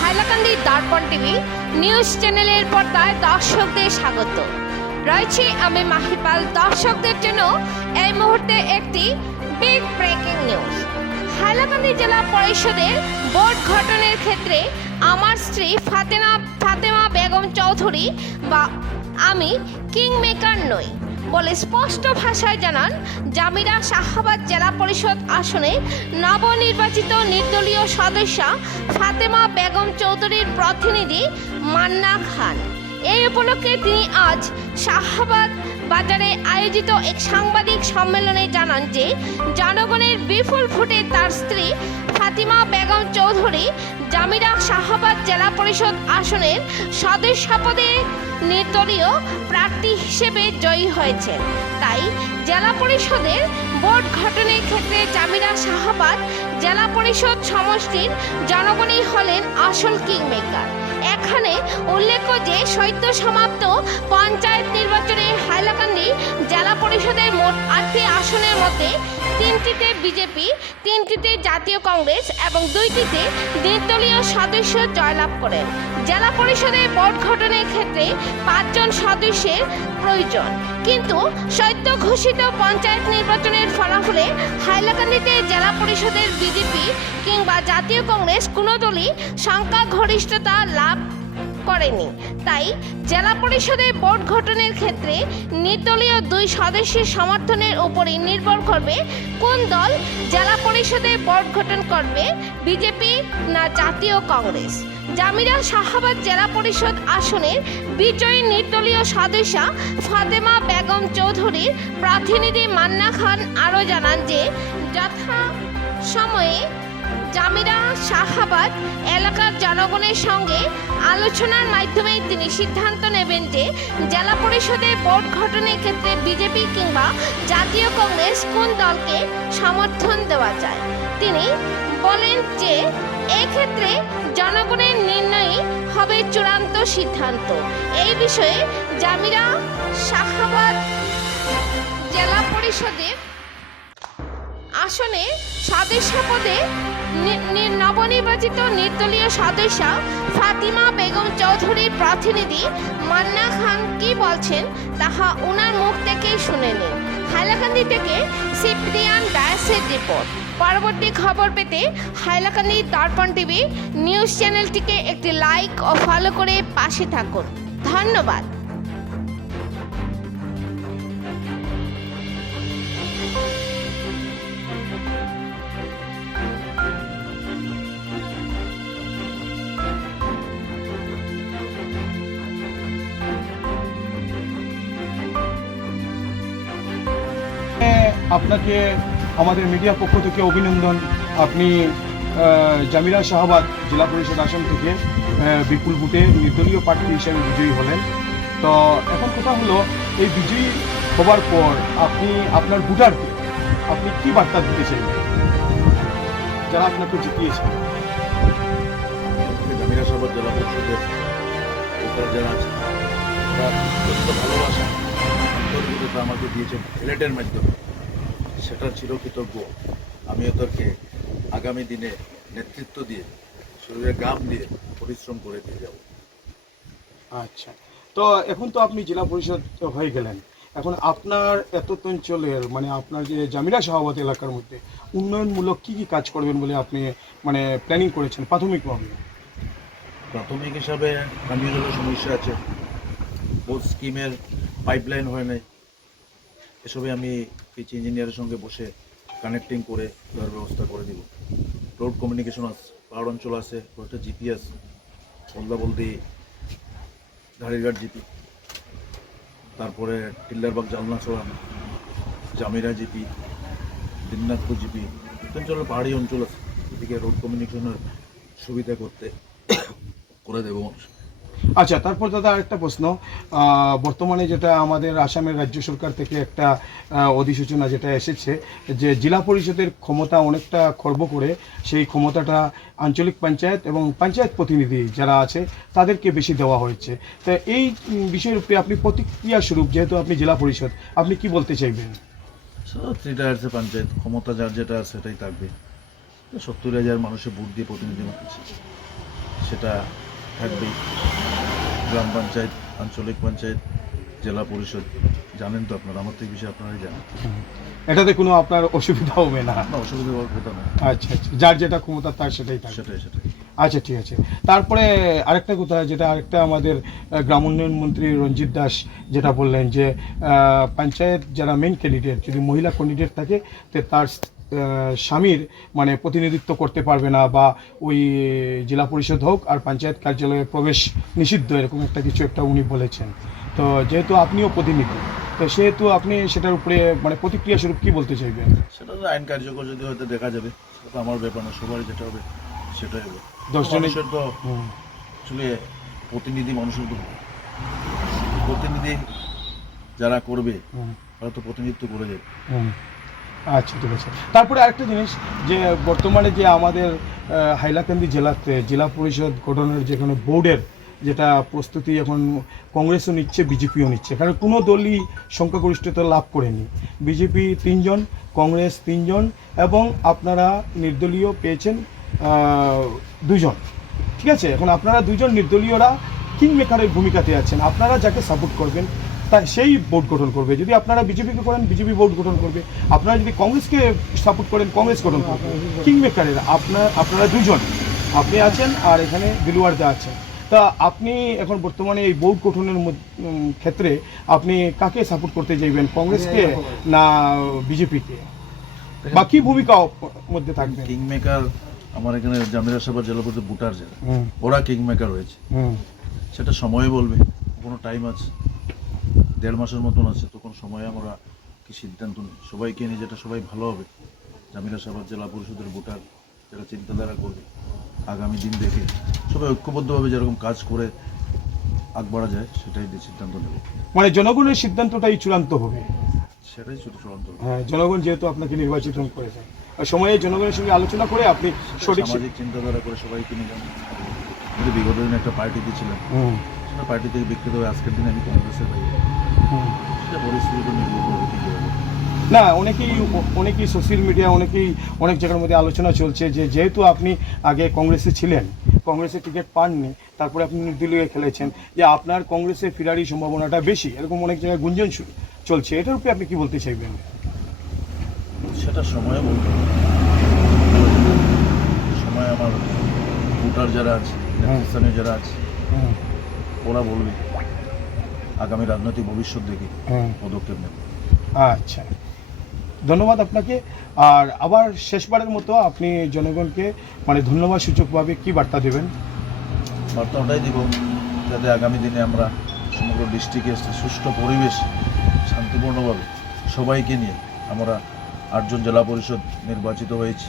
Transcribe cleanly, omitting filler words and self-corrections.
হাইলাকান্দি দর্পণ TV news চ্যানেলের পর্দায় দর্শকদের স্বাগত রয়েছে আমি মাহিপাল। দর্শকদের জন্য এই মুহূর্তে একটি বিগ ব্রেকিং নিউজ। হাইলাকান্দি জেলা পরিষদের বোর্ড গঠনের ক্ষেত্রে আমার স্ত্রী ফাতেমা বেগম চৌধুরী বা আমি কিংমেকার নই বলে স্পষ্ট ভাষায় জানান জামিরা শাহাবাদ জেলা পরিষদ আসনে নবনির্বাচিত নির্দলীয় সদস্যা ফাতেমা বেগম চৌধুরীর প্রতিনিধি মান্না খান। এই উপলক্ষে তিনি আজ শাহাবাদ বাজারে আয়োজিত এক সাংবাদিক সম্মেলনে জানান যে জনগণের বিপুল ভোটে তার স্ত্রী ফাতেমা বেগম চৌধুরী জামিরা শাহাবাদ জেলা পরিষদ আসনের সদস্য পদে নির্দলীয় প্রার্থী হিসেবে জয়ী হয়েছেন। তাই জেলা পরিষদের বোর্ড গঠনের ক্ষেত্রে জামিরা শাহাবাদ জেলা পরিষদ সমষ্টির জনগণই হলেন আসল কিংমেকার। এখানে উল্লেখ্য যে সদ্য সমাপ্ত পঞ্চায়েত নির্বাচনে হাইলাকান্দি জেলা পরিষদের মোট 8টি আসনের মধ্যে 3টিতে বিজেপি, 3টিতে জাতীয় কংগ্রেস এবং 2টিতে নির্দলীয় সদস্য জয়লাভ করেন। জেলা পরিষদের বোর্ড গঠনের ক্ষেত্রে 5 জন সদস্যের প্রয়োজন, কিন্তু সদ্য ঘোষিত পঞ্চায়েত নির্বাচনের ফলাফলে হাইলাকান্দিতে জেলা পরিষদের বিজেপি কিংবা জাতীয় কংগ্রেস কোনো দলই সংখ্যাগরিষ্ঠতা লাভ করেনি। তাই জেলা পরিষদের বোর্ড গঠনের ক্ষেত্রে নির্দলীয় 2 সদস্যের সমর্থনের উপরই নির্ভর করবে কোন দল জেলা পরিষদের বোর্ড গঠন করবে, বিজেপি না জাতীয় কংগ্রেস। জামিরা শাহাবাদ জেলা পরিষদ আসনের বিজয়ী নির্দলীয় সদস্যা ফাতেমা বেগম চৌধুরীর প্রতিনিধি মান্না খান আরও জানান যে যথা সময়ে জামিরা শাহাবাদ এলাকার জনগণের সঙ্গে আলোচনার মাধ্যমে তিনি সিদ্ধান্ত নেবেন যে জেলা পরিষদের বোর্ড গঠনের ক্ষেত্রে বিজেপি কিংবা জাতীয় কংগ্রেস কোন দলকে সমর্থন দেওয়া যায়। তিনি বলেন যে এক্ষেত্রে জনগণের নির্ণয়ই হবে চূড়ান্ত সিদ্ধান্ত। এই বিষয়ে জামিরা শাহাবাদ জেলা পরিষদের আসনে সদস্য পদে নবনির্বাচিত নির্দলীয় সদস্যা ফাতেমা বেগম চৌধুরীর প্রতিনিধি মান্না খান কি বলছেন তাহা ওনার মুখ থেকেই শুনে নিন। হাইলাকান্দি থেকে সিপ্রিয়ান ডায়াসের রিপোর্ট। পরবর্তী খবর পেতে হাইলাকান্দি দর্পণ টিভি নিউজ চ্যানেলটিকে একটি লাইক ও ফলো করে পাশে থাকুন। ধন্যবাদ। আপনাকে আমাদের মিডিয়া পক্ষ থেকে অভিনন্দন। আপনি জামিরা শাহাবাদ জেলা পরিষদ আসন থেকে বিপুল ভোটে নির্দলীয় প্রার্থী হিসেবে বিজয়ী হলেন। তো এখন কথা হলো, এই বিজয়ী হবার পর আপনি আপনার ভোটারকে আপনি কি বার্তা দিতে চাইবেন যারা আপনাকে জিতিয়েছেন? জামিরা শাহাবাদ জেলা পরিষদের যারা আছে তারা অত্যন্ত ভালোবাসা আন্তরিকতা আমাকে দিয়েছেন সিলেটের মাধ্যমে, সেটার চিরকৃতজ্ঞ। আমি ওদেরকে আগামী দিনে নেতৃত্ব দিয়ে শরীরে গাম দিয়ে পরিশ্রম করে দিয়ে যাব। আচ্ছা, তো এখন তো আপনি জেলা পরিষদ হয়ে গেলেন, এখন আপনার এত অঞ্চলের মানে আপনার যে জামিরা শাহাবাদ এলাকার মধ্যে উন্নয়নমূলক কি কি কাজ করবেন বলে আপনি মানে প্ল্যানিং করেছেন প্রাথমিকভাবে? প্রাথমিক হিসাবে পানীয় জলের সমস্যা আছে, বোর্ড স্কিমের পাইপলাইন হয় নাই, এসবে আমি পিচ ইঞ্জিনিয়ারের সঙ্গে বসে কানেক্টিং করে দেওয়ার ব্যবস্থা করে দিব। রোড কমিউনিকেশন আছে, পাহাড় অঞ্চল আছে, কয়েকটা জিপি আছে, বলদি ধারিঘাট জিপি, তারপরে টিল্লারবাগ জালনা চড়ান, জামিরা জিপি, দিননাথপুর জিপি, অঞ্চলের পাহাড়ি অঞ্চল আছে, এদিকে রোড কমিউনিকেশনের সুবিধা করে দেবো মানুষ। আচ্ছা, তারপর দাদা আরেকটা প্রশ্ন, বর্তমানে যেটা আমাদের আসামের রাজ্য সরকার থেকে একটা অধিসূচনা যেটা এসেছে যে জেলা পরিষদের ক্ষমতা অনেকটা খর্ব করে সেই ক্ষমতাটা আঞ্চলিক পঞ্চায়েত এবং পঞ্চায়েত প্রতিনিধি যারা আছে তাদেরকে বেশি দেওয়া হয়েছে। তা এই বিষয়ের উপরে আপনি প্রতিক্রিয়া স্বরূপ, যেহেতু আপনি জেলা পরিষদ, আপনি কি বলতে চাইবেন? সেটা আছে পঞ্চায়েত ক্ষমতা যার যেটা আছে সেটাই থাকবে। 70,000 মানুষের ভোট দিয়ে প্রতিনিধি মানছে, সেটা থাকবেই। গ্রাম পঞ্চায়েত, আঞ্চলিক পঞ্চায়েত, জেলা পরিষদ জানেন তো আপনারা, আমার থেকে বেশি আপনারাই জানেন। এটাতে কোনো আপনার অসুবিধা হবে না? না, অসুবিধা হওয়ার কথা না। আচ্ছা আচ্ছা, যার যেটা ক্ষমতা তার সেটাই থাকবে। সেটাই। আচ্ছা ঠিক আছে। তারপরে আরেকটা কথা, যেটা আরেকটা আমাদের গ্রাম উন্নয়ন মন্ত্রী রঞ্জিত দাস যেটা বললেন যে পঞ্চায়েত যারা মেন ক্যান্ডিডেট, যদি মহিলা ক্যান্ডিডেট থাকে তো তার স্বামীর মানে প্রতিনিধিত্ব করতে পারবে না, বা ওই জেলা পরিষদ হোক আর পঞ্চায়েত কার্যালয়ে প্রবেশ নিষিদ্ধ, এরকম একটা কিছু একটা উনি বলেছেন। তো যেহেতু আপনিও প্রতিনিধি, তো সেহেতু আপনি সেটার উপরে মানে প্রতিক্রিয়া স্বরূপ কী বলতে চাইবেন? সেটা তো আইন কার্যকর যদি হয়তো দেখা যাবে, সেটা তো আমার ব্যাপার না, সবারই যেটা হবে সেটাই হবে। 10 জনের মানুষের তো আসলে প্রতিনিধি, মানুষের তো প্রতিনিধি যারা করবে তারা তো প্রতিনিধিত্ব করে যাবে। আচ্ছা ঠিক আছে। তারপরে আরেকটা জিনিস, যে বর্তমানে যে আমাদের হাইলাকান্দি জেলাতে জেলা পরিষদ গঠনের যেখানে বোর্ডের যেটা প্রস্তুতি এখন কংগ্রেসও নিচ্ছে, বিজেপিও নিচ্ছে, কারণ কোনো দলই সংখ্যাগরিষ্ঠতা লাভ করেনি। বিজেপি 3 জন, কংগ্রেস 3 জন, এবং আপনারা নির্দলীয় পেয়েছেন 2 জন। ঠিক আছে, এখন আপনারা 2 জন নির্দলীয়রা কিং মেকারের ভূমিকাতে আছেন। আপনারা যাকে সাপোর্ট করবেন তাই সেই বোর্ড গঠন করবে। যদি আপনারা বিজেপিকে করেন, বিজেপি বোর্ড গঠন করবে। আপনারা যদি কংগ্রেসকে সাপোর্ট করেন, কংগ্রেস গঠন করবে। কিং মেকারের আপনারা 2 জন, আপনি আছেন আর এখানে দিলওয়ারদা আছেন। তা আপনি এখন বর্তমানে এই বোর্ড গঠনের ক্ষেত্রে আপনি কাকে সাপোর্ট করতে চাইবেন, কংগ্রেসকে না বিজেপিকে, বা কি ভূমিকা মধ্যে থাকবে? কিং মেকার আমার এখানে জামিরাসাবাদ জেলা পরিষদ বুটার জেলা, ওরা কিং মেকার হয়েছে, সেটা সময় বলবে। কোনো টাইম আছে, 1.5 মাসের মতন আছে, তখন সময়ে আমরা কি সিদ্ধান্ত নিই, সবাইকে নিয়ে যেটা সবাই ভালো হবে। জামিরাসাবাদ জেলা পরিষদের ভোটার যারা চিন্তাধারা করবে, আগামী দিন দেখে সবাই ঐক্যবদ্ধভাবে যেরকম কাজ করে আগ বাড়া যায়, সেটাই দিয়ে সিদ্ধান্ত নেব। মানে জনগণের সিদ্ধান্তটাই চূড়ান্ত হবে। সেটাই ছোটো চূড়ান্ত হবে। হ্যাঁ, জনগণ যেহেতু আপনাকে নির্বাচিত করেছে, আর সময়ে জনগণের সঙ্গে আলোচনা করে আপনি সঠিক সামাজিক চিন্তাধারা করে সবাইকে নিয়ে যেমন যদি বিগত দিনে একটা পার্টি দিয়েছিলাম, সেটা পার্টি থেকে বিকৃত হয়ে আজকের দিনে আমি কংগ্রেসের বাইরে, সেটা পরিস্থিতির উপর নির্ভর করবে কী হবে। না, অনেকেই সোশ্যাল মিডিয়া অনেক জায়গার মধ্যে আলোচনা চলছে যে যেহেতু আপনি আগে কংগ্রেসে ছিলেন, কংগ্রেসের টিকিট পাননি, তারপরে আপনি নির্দলীয় খেলেছেন, যে আপনার কংগ্রেসে ফেরারই সম্ভাবনাটা বেশি, এরকম অনেক জায়গায় গুঞ্জন চলছে। এটার উপরে আপনি কি বলতে চাইবেন? সেটা সময়ে বলতে হবে। সময় আমার ভোটার যারা আছে, স্থানীয় যারা আছে, ওরা বলবে, আগামী রাজনৈতিক ভবিষ্যৎ দেখে পদক্ষেপ নেবে। আচ্ছা, ধন্যবাদ আপনাকে। আর আবার শেষবারের মতো আপনি জনগণকে মানে ধন্যবাদ সূচকভাবে কি বার্তা দেবেন? বার্তা ওটাই দিব, যাতে আগামী দিনে আমরা সমগ্র ডিস্ট্রিক্টে সুষ্ঠু পরিবেশ, শান্তিপূর্ণভাবে সবাইকে নিয়ে আমরা 8 জন জেলা পরিষদ নির্বাচিত হয়েছি।